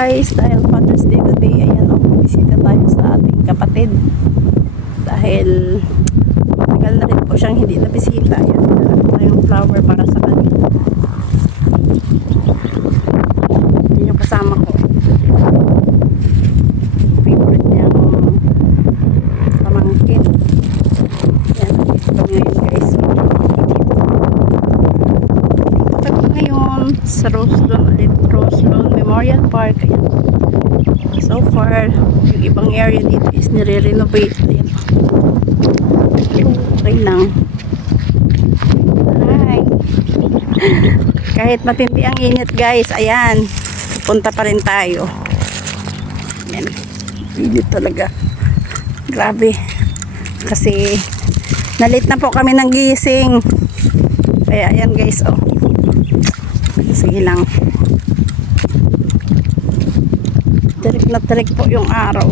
guys, dahil Father's Day today, ayan o, bisita tayo sa ating kapatid. Dahil matagal na rin po siyang hindi nabisita. Ayan, dala ko tayong flower para sa kanya. Ayan yung kasama ko. Favorite niyang pamangkin. Ayan, dito kami ngayon guys. Dito kami ngayon sa Roselon Memorial Park. Ayan. So far, yung ibang area dito is nire-renovate. Ayan. Okay lang. Hi. Kahit matindi ang init guys, ayan. Punta pa rin tayo. Ayan. Init talaga. Grabe. Kasi nalit na po kami ng gising. Kaya ayan guys, oh. Sige lang. Tirik na tirik po yung araw.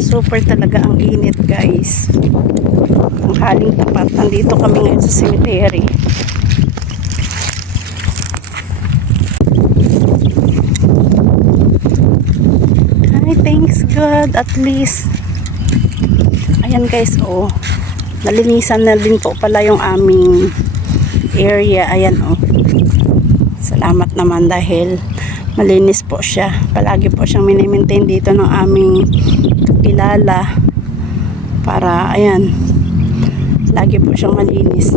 Super talaga ang init guys. Ang haling tapat. Nandito kami ngayon sa cemetery. Hi, thanks God at least. Ayan guys, oh. Nalinisan na din po pala yung aming area. Ayan, oh. Salamat naman dahil malinis po siya. Palagi po siyang minimaintain dito ng aming kakilala para ayan, lagi po siyang malinis.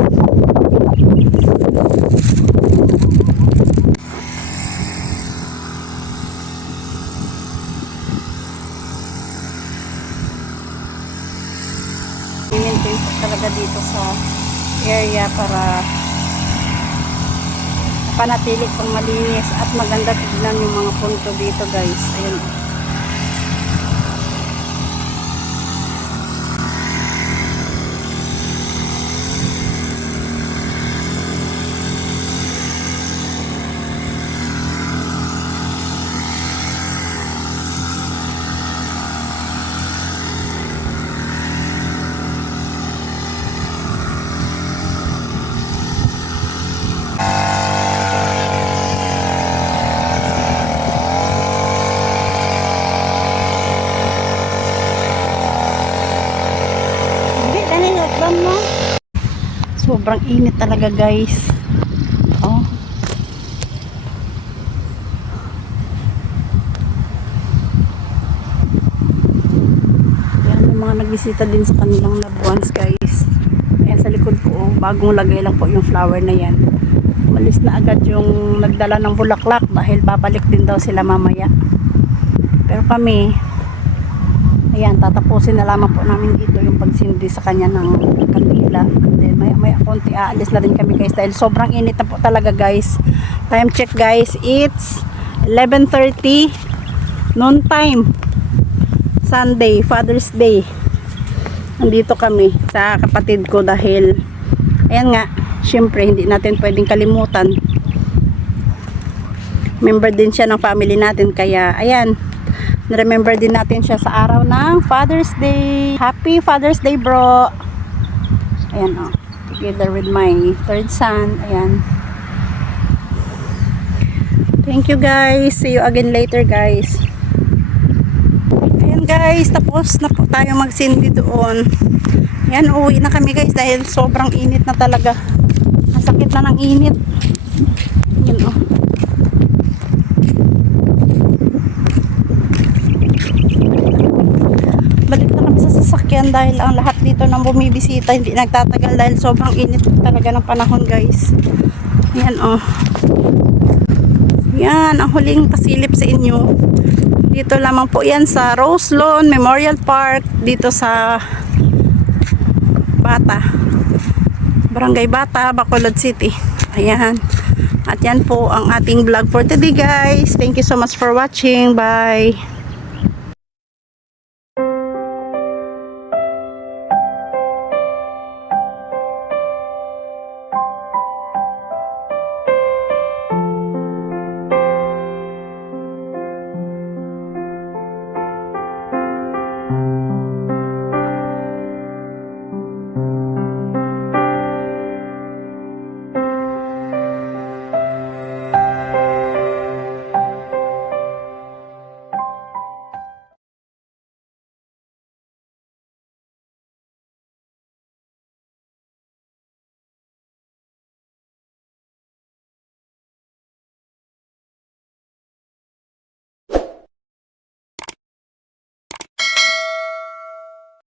Minimaintain po talaga dito sa area para panatili pang malinis at maganda tignan yung mga punto dito guys. Ayan. Sobrang init talaga guys. Oh. Yan, may mga nagbisita din sa kanilang loved ones guys. Ayan sa likod ko, oh, bagong lagay lang po yung flower na yan. Malis na agad yung nagdala ng bulaklak dahil babalik din daw sila mamaya. Pero kami, ayan, tatapusin na lamang po namin dito yung pagsindi sa kanya ng kandila. And then maya konti aalis na rin kami guys dahil sobrang init na po talaga guys. Time check guys, it's 11:30 noon time, Sunday, Father's Day. Nandito kami sa kapatid ko dahil ayan nga, syempre hindi natin pwedeng kalimutan, member din siya ng family natin, kaya ayan, remember din natin siya sa araw ng Father's Day. Happy Father's Day bro. Ayan o, together with my third son. Ayan. Thank you guys. See you again later guys. Ayan guys, tapos na po tayo magsindi doon. Ayan, uwi na kami guys dahil sobrang init na talaga. Masakit na ng init. Ayan o. Balik na kami sa sasakyan dahil ang lahat dito nang bumibisita hindi nagtatagal dahil sobrang init talaga ng panahon guys. Yan oh. Yan ang huling pasilip sa inyo. Dito lamang po yan sa Roselon Memorial Park dito sa Bata, Barangay Bata, Bacolod City. Ayan. At yan po ang ating vlog for today guys. Thank you so much for watching. Bye.